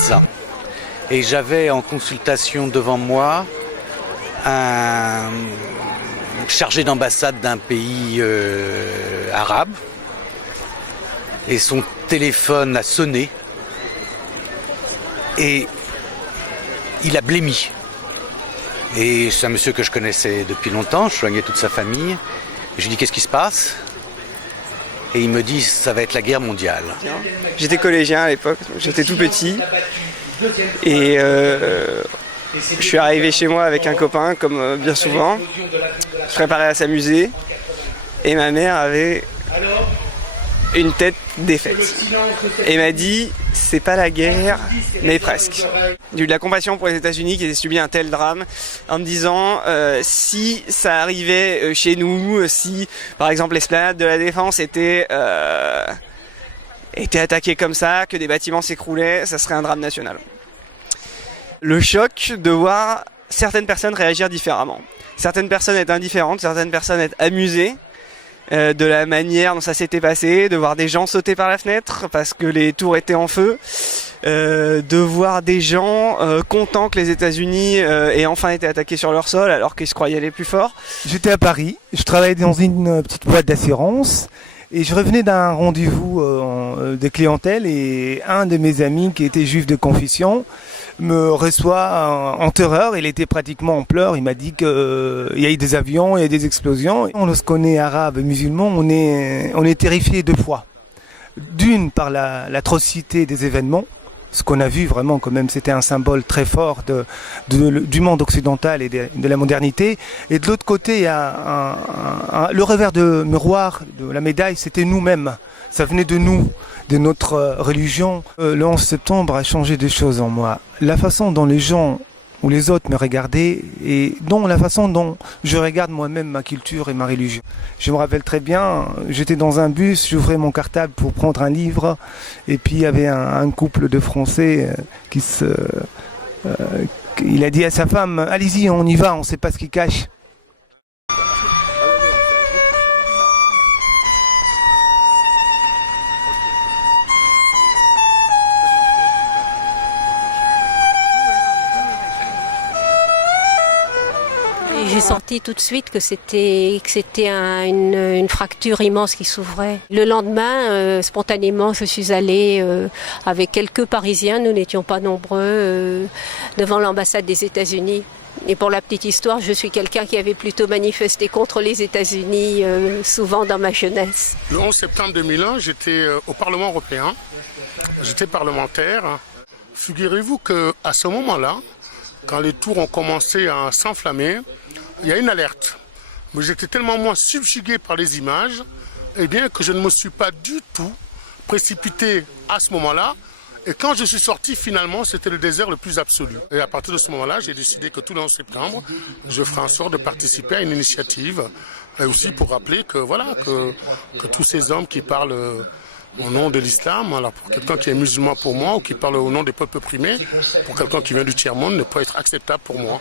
médecin. Et j'avais en consultation devant moi un chargé d'ambassade d'un pays arabe. Et son téléphone a sonné. Et il a blêmi. Et c'est un monsieur que je connaissais depuis longtemps, je soignais toute sa famille. Je lui dis qu'est-ce qui se passe? Et il me dit ça va être la guerre mondiale. J'étais collégien à l'époque, j'étais tout petit. Et je suis arrivé chez moi avec un copain, comme bien souvent. Je préparais à s'amuser. Et ma mère avait une tête défaite. Et m'a dit, c'est pas la guerre, mais presque. J'ai eu de la compassion pour les États-Unis qui avaient subi un tel drame, en me disant, si ça arrivait chez nous, si par exemple l'esplanade de la Défense était attaquée comme ça, que des bâtiments s'écroulaient, ça serait un drame national. Le choc de voir certaines personnes réagir différemment. Certaines personnes être indifférentes, certaines personnes être amusées de la manière dont ça s'était passé, de voir des gens sauter par la fenêtre parce que les tours étaient en feu, de voir des gens contents que les États-Unis aient enfin été attaqués sur leur sol alors qu'ils se croyaient les plus forts. J'étais à Paris, je travaillais dans une petite boîte d'assurance et je revenais d'un rendez-vous de clientèle et un de mes amis qui était juif de confession me reçoit en terreur, il était pratiquement en pleurs, il m'a dit qu'il y a eu des avions, il y a eu des explosions. Lorsqu'on est arabe et musulman, on est terrifié deux fois. D'une par l'atrocité des événements, ce qu'on a vu vraiment quand même, c'était un symbole très fort du monde occidental et de la modernité. Et de l'autre côté, il y a le revers de miroir de la médaille, c'était nous-mêmes. Ça venait de nous, de notre religion. Le 11 septembre a changé des choses en moi. La façon dont les gens ou les autres me regardaient et la façon dont je regarde moi-même ma culture et ma religion. Je me rappelle très bien, j'étais dans un bus, j'ouvrais mon cartable pour prendre un livre et puis il y avait un couple de Français il a dit à sa femme « Allez-y, on y va, on ne sait pas ce qu'il cache ». J'ai senti tout de suite que c'était une fracture immense qui s'ouvrait. Le lendemain, spontanément, je suis allée avec quelques Parisiens, nous n'étions pas nombreux, devant l'ambassade des États-Unis. Et pour la petite histoire, je suis quelqu'un qui avait plutôt manifesté contre les États-Unis souvent dans ma jeunesse. Le 11 septembre 2001, j'étais au Parlement européen, j'étais parlementaire. Figurez-vous qu'à ce moment-là, quand les tours ont commencé à s'enflammer, il y a une alerte. Mais j'étais tellement moins subjugué par les images, que je ne me suis pas du tout précipité à ce moment-là. Et quand je suis sorti, finalement, c'était le désert le plus absolu. Et à partir de ce moment-là, j'ai décidé que tout le 11 septembre, je ferai en sorte de participer à une initiative. Et aussi pour rappeler que tous ces hommes qui parlent au nom de l'islam, alors pour quelqu'un qui est musulman pour moi ou qui parle au nom des peuples opprimés, pour quelqu'un qui vient du tiers-monde, ne peut être acceptable pour moi.